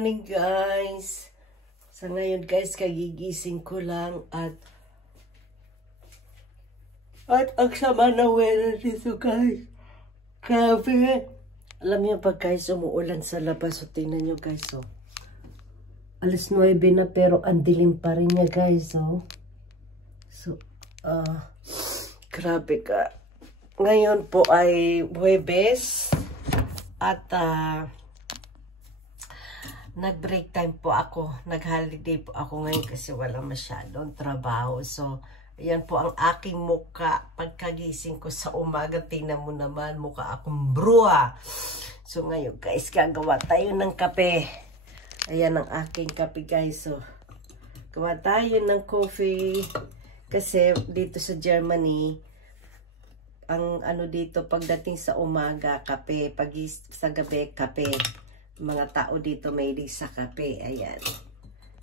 morning guys. Sa ngayon guys, kagigising ko lang at ang sama na weather dito guys. Grabe. Alam niyo pag guys, umuulan sa labas. So tingnan niyo guys, oh. Alas 9 na pero ang dilim pa rin niya guys, oh. So, grabe ka. Ngayon po ay Huwebes at nag-break time po ako. Nag-holiday po ako ngayon kasi wala masyadong trabaho. So, ayan po ang aking muka. Pagkagising ko sa umaga, tingnan mo naman, mukha akong bruha. So, ngayon guys, gagawa tayo ng kape. Ayan ang aking kape guys. So, gawa tayo ng coffee. Kasi dito sa Germany, ang ano dito, pagdating sa umaga, kape. Pag sa gabi, kape. Mga tao dito may sa kape. Ayan.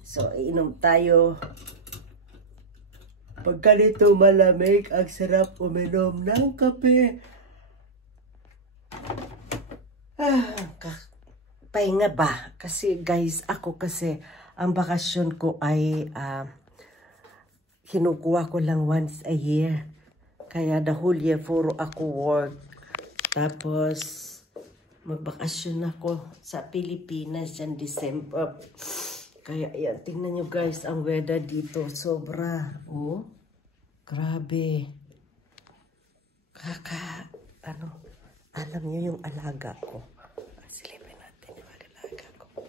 So, iinom tayo. Pag ganito malamig, ang sarap uminom ng kape. Pahinga ba? Kasi guys, ako kasi, ang bakasyon ko ay kinukuha ko lang once a year. Kaya the whole year, puro ako work. Tapos, magbakasyon ako sa Pilipinas dyan December. Kaya, ayan, tingnan nyo guys, ang weather dito. Sobra. Oh, grabe. Alam nyo yung alaga ko. Silipin natin yung alaga ko.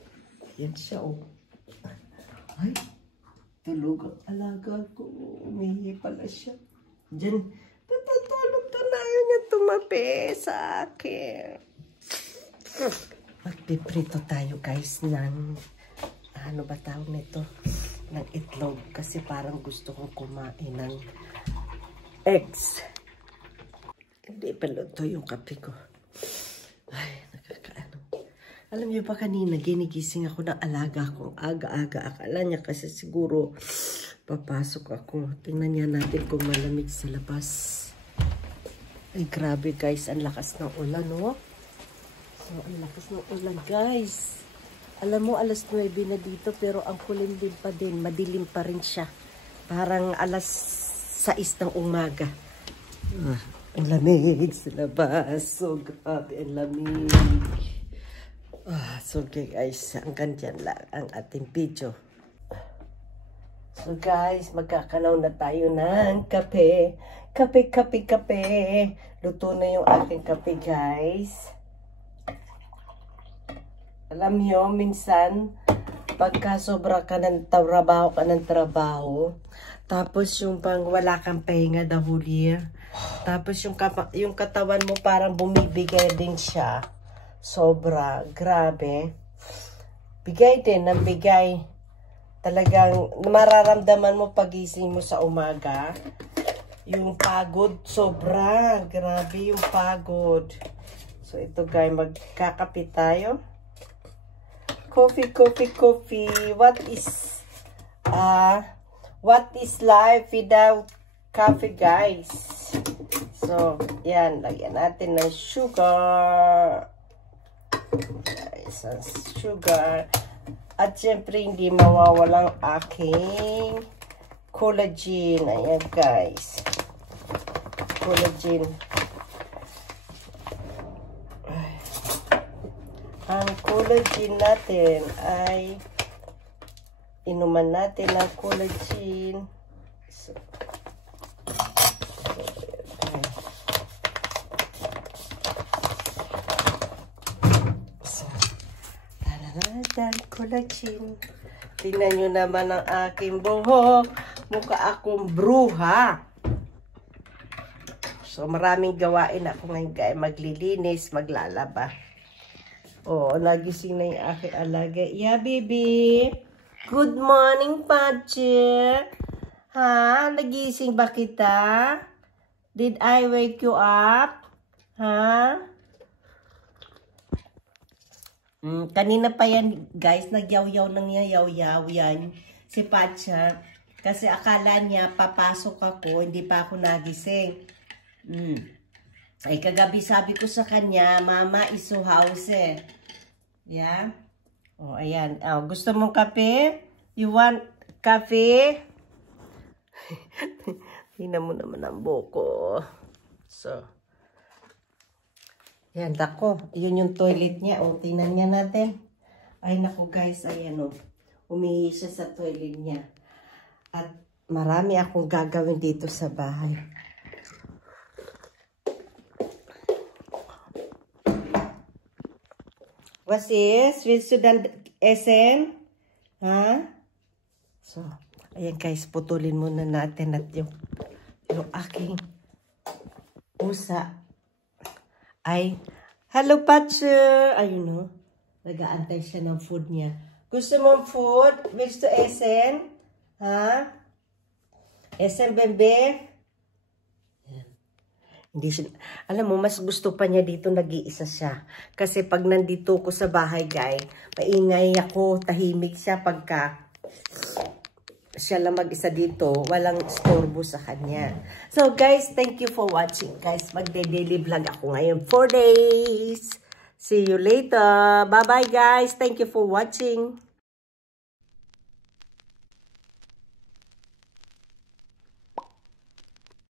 Ayan siya, oh. Ay, tulog ang alaga ko. Umihi pala siya. Diyan, natutulog to na yun niya tumabi sa akin. Magpiprito tayo guys ng, ano ba tawag nito? Ng itlog. Kasi parang gusto kong kumain ng eggs. Hindi pa luto yung kape ko. Ay, nakakaano. Alam niyo ba kanina, ginigising ako ng alaga ko. Aga-aga. Akala niya kasi siguro papasok ako. Tingnan niya natin kung malamig sa labas. Ay, grabe guys. Ang lakas ng ulan, no? So, ang lakas ng ulan, guys. Alam mo, alas 9 na dito, pero ang kulimlim pa din. Madilim pa rin siya. Parang alas 6 ng umaga. Ang lamig sa labas. So, grabe, ang lamig. So, okay guys, hanggang dyan lang ang ating video. So guys, magkakanaw na tayo ng kape. Kape. Luto na yung aking kape guys. Alam nyo, minsan, pagka sobra ka ng trabaho, tapos yung pang wala kang pahinga the whole year, tapos yung katawan mo parang bumibigay din siya. Sobra, grabe. Bigay din ng bigay. Talagang mararamdaman mo pagising mo sa umaga. Yung pagod, sobra. Grabe yung pagod. So ito guys, magkakape tayo. Coffee. What is life without coffee guys? So, yan. Lagyan natin ng sugar. Guys, sugar. At syempre, hindi mawawalang aking collagen. Ayan, guys. Collagen. Ang collagen natin ay inuman natin ang collagen. Collagen. Tingnan nyo naman ang aking buhok. Mukha akong bruha. So, maraming gawain ako ngayon guys. Maglilinis, maglalaba. Oh, nagising na yung aking alaga. Yeah, baby. Good morning, Pache. Ha? Nagising ba kita? Did I wake you up? Ha? Kanina pa yan, guys, nagyaw-yaw nang yaw-yaw yan, si Pacha. Kasi akala niya, papasok ako, hindi pa ako nagising. Ay, kagabi sabi ko sa kanya, Mama, iso house eh. Yeah? Oh, ayan. Oh, gusto mong kape? You want kape? Tingnan mo naman ang buko. So, yan, dako. Yun yung toilet niya. O, tingnan niya natin. Ay, naku guys, ayan o. Umihi siya sa toilet niya. At marami akong gagawin dito sa bahay. What is? Willst du dann essen? Ha? So, ayan guys, putulin muna natin at yung aking pusa ay, hello Patsu! Ayun no, nag-aantay siya ng food niya. Gusto mong food? Willst du essen? Ha? Essen, bebe? Hindi siya, alam mo, mas gusto pa niya dito nag-iisa siya. Kasi pag nandito ko sa bahay, guys, maingay ako, tahimik siya pagka siya lang mag-isa dito, walang istorbo sa kanya. So, guys, thank you for watching, guys. Magde-daily vlog ako ngayon, 4 days. See you later. Bye-bye, guys. Thank you for watching.